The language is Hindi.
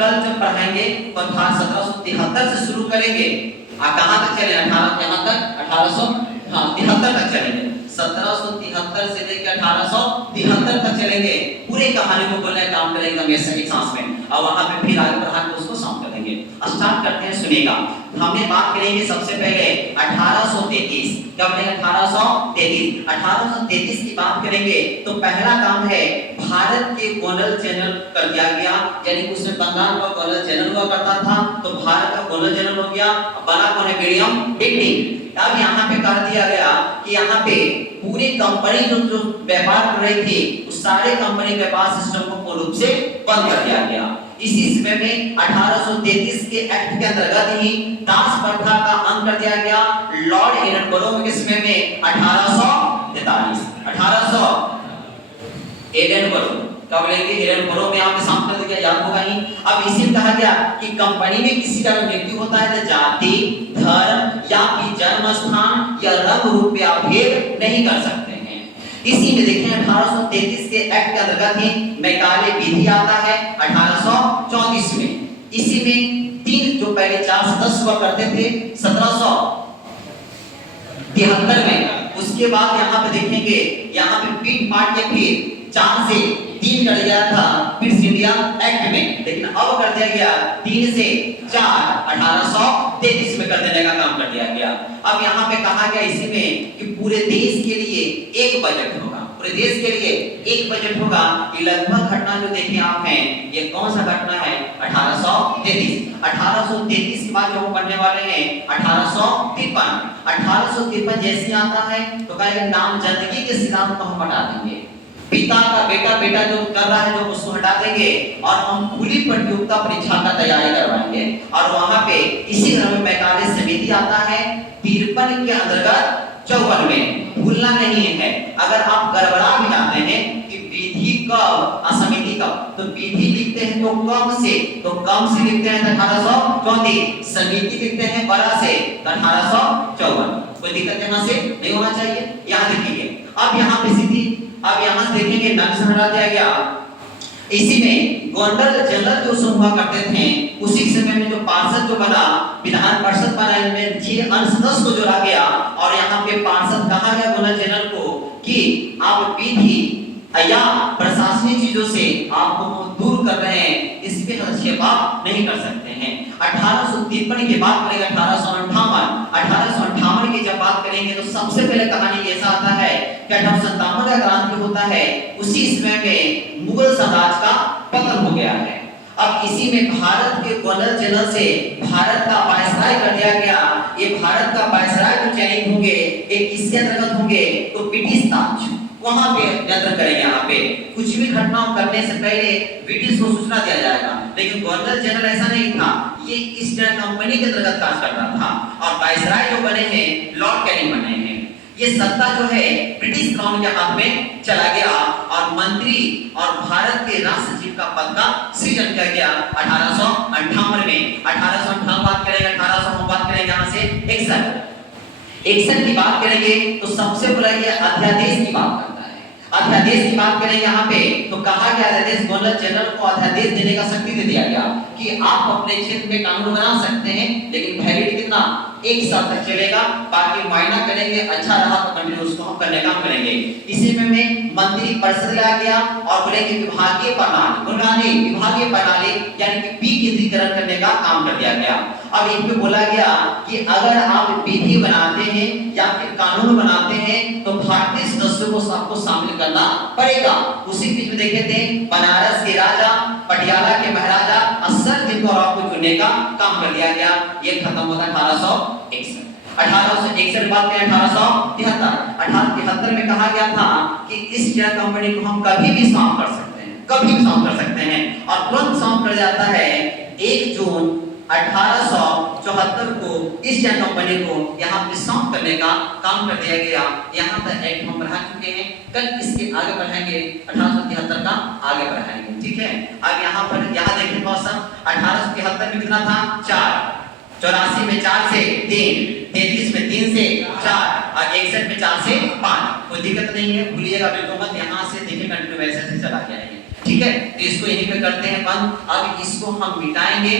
कल जब पढ़ाएंगे तो 1773 से शुरू करेंगे, कहां तक चले, 18 यहां तक 1873 तक चलेंगे। 1773 से लेकर 1873 तक चलेंगे, पूरे कहानी को बोलने का काम करेंगे हम एक सांस में, और वहां पे फिर आगे बढ़ा के उसको सॉल्व कर देंगे। स्टार्ट करते हैं, सुनिएगा। हमने बात करेंगे सबसे पहले 1833, कब है 1833 की बात करेंगे तो पहला काम है भारत के गवर्नर जनरल कर दिया गया, यानी उसमें बंगाल का गवर्नर जनरल हुआ करता था, तो भारत का गवर्नर जनरल हो गया, बना कौन है, विलियम बेंटिंक। अब यहाँ पे कर दिया गया कि यहाँ पे पूरी कंपनी जो व्यापार कर रही थी उस सारे कंपनी व्यापार सिस्टम को पूर्ण रूप से बंद कर दिया गया। इसी समय में 1833 के एक्ट के अंतर्गत ही दास प्रथा का अंत कर दिया गया। लॉर्ड एडनबरो के समय में 1843 एडनबरो कब लेंगे, एडनबरो में आपने सामने कर दिया, याद होगा ही। अब इसी में कहा गया कि कंपनी में किसी का मृत्यु होता है तो जाति, धर्म या कि जन्म स्थान या रंग रूप पे आप भेद नहीं कर सकते हैं। इसी में देखें 1833 के एक्ट के अंतर्गत ही मैकाले विधि आता है 1834 में। इसी में तीन जो पहले 4 सदस्य हुआ करते थे 1773 में, उसके बाद यहाँ पे देखेंगे यहाँ पे पीट पाट के फिर 4 से 3 कर दिया था ब्रिटिश इंडिया एक्ट में, लेकिन अब कर दिया गया 3 से 4 1833 में कर देने का काम कर दिया गया। अब यहाँ पे कहा गया इसी में कि पूरे देश के लिए एक बजट होगा, पूरे देश के लिए एक बजट होगा। ये लगभग घटना जो देखें आप हैं, ये कौन सा घटना है, 1833 के बाद जो हम पढ़ने वाले हैं 1853 जैसे आता है तो कहेगा नाम जिंदगी के सिद्धांत को हम हटा देंगे, पिता का बेटा जो कर रहा है जो उसको हटा देंगे और हम खुली प्रतियोगिता परीक्षा का तैयारी करवाएंगे। और वहां पे इसी तरह में मैकाले समिति आता है 53 के अंतर्गत 54 में, भूलना नहीं है। अगर आप गड़बड़ा भी जाते हैं कि विधि कब समिति कब, तो विधि लिखते हैं तो कम से लिखते हैं 1834, समिति लिखते हैं बड़ा से 1854। कोई दिक्कत यहाँ से नहीं होना चाहिए। यहाँ देखिए अब यहाँ पे स्थिति, अब यहाँ से देखेंगे नक्शा हटा दिया गया। इसी में गवर्नर जनरल जो हुआ करते थे उसी समय में जो पार्षद जो बना, विधान परिषद बना, इनमें 6 अन्य सदस्य को जोड़ा गया और यहाँ पे पार्षद कहा गया गवर्नर जनरल को कि आप विधि या प्रशासनिक चीजों से आपको दूर कर रहे हैं, इस पे हस्तक्षेप आप नहीं कर सकते हैं। 1853 की बात करेंगे 1858 की जब बात करेंगे तो सबसे पहले कहानी ऐसा आता है कि 1857 का क्रांति होता है, उसी समय में मुगल साम्राज्य का पतन हो गया है। अब इसी में भारत के गवर्नर जनरल से भारत का वायसराय कर दिया गया। ये भारत का वायसराय जो चयनित होंगे ये किसके अंतर्गत होंगे, तो ब्रिटिश ताज वहां पे नियंत्रण करेंगे। यहाँ पे कुछ भी घटना करने से पहले ब्रिटिश को सूचना दिया जाएगा, लेकिन गवर्नर जनरल ऐसा नहीं था, ये ईस्ट इंडिया कंपनी के अंतर्गत कार्य कर रहा था। और वायसराय जो बने हैं लॉर्ड कैनिंग बने हैं। ये सत्ता जो है ब्रिटिश काउंसिल के हाथ में चला गया और मंत्री और भारत के राष्ट्र सचिव का पद का सृजन किया गया 1858 में। 1858 बात करेंगे, 1800 बात करेंगे, यहाँ से 61 की बात करेंगे तो सबसे पहले ये अध्यादेश की बात करता है। अध्यादेश की बात करेंगे यहाँ पे तो कहा गया अध्यादेश गवर्नर जनरल को अध्यादेश देने का शक्ति दे दिया गया कि आप अपने क्षेत्र में कानून बना सकते हैं, लेकिन वैलिड कितना, 1 साल तक चलेगा, बाकी मायना करेंगे, अच्छा रहा तो कंटिन्यू उसको हम करने का करेंगे। इसी में मंत्री परिषद लाया गया और बोलेंगे विभागीय प्रणाली यानी कि विकेंद्रीकरण करने का काम कर दिया गया। अब इनमें बोला गया कि अगर आप विधि बनाते हैं या फिर कानून बनाते हैं तो भारतीय सदस्यों को सबको शामिल करना पड़ेगा। उसी बीच में देखे थे बनारस के राजा, पटियाला के महाराजा असर जिनको आपको चुनने का काम कर दिया गया। ये खत्म होता है 1861 बात करें 1873 में कहा गया था कि इस इंडिया कंपनी को हम कभी भी समाप्त कर सकते हैं, कभी भी समाप्त कर सकते हैं और तुरंत समाप्त कर जाता है 1 जून 1874 को इस इंडिया कंपनी को यहाँ पे समाप्त करने का काम कर दिया गया। यहाँ तक एक्ट हम बढ़ा चुके हैं, कल इसके आगे बढ़ाएंगे 1873 का आगे बढ़ाएंगे, ठीक है। अब यहाँ पर यहाँ देखिए मौसम 1873 में कितना था 4, 84 में 4 से 3, 33 में 3 से 4 और 61 में 4 से 5। कोई दिक्कत नहीं है, भूलिएगा बिल्कुल मत, यहाँ से देखिए कंटिन्यू वैसे से चला गया है। ठीक है, तो इसको यहीं पे करते हैं बंद। अब इसको हम मिटाएंगे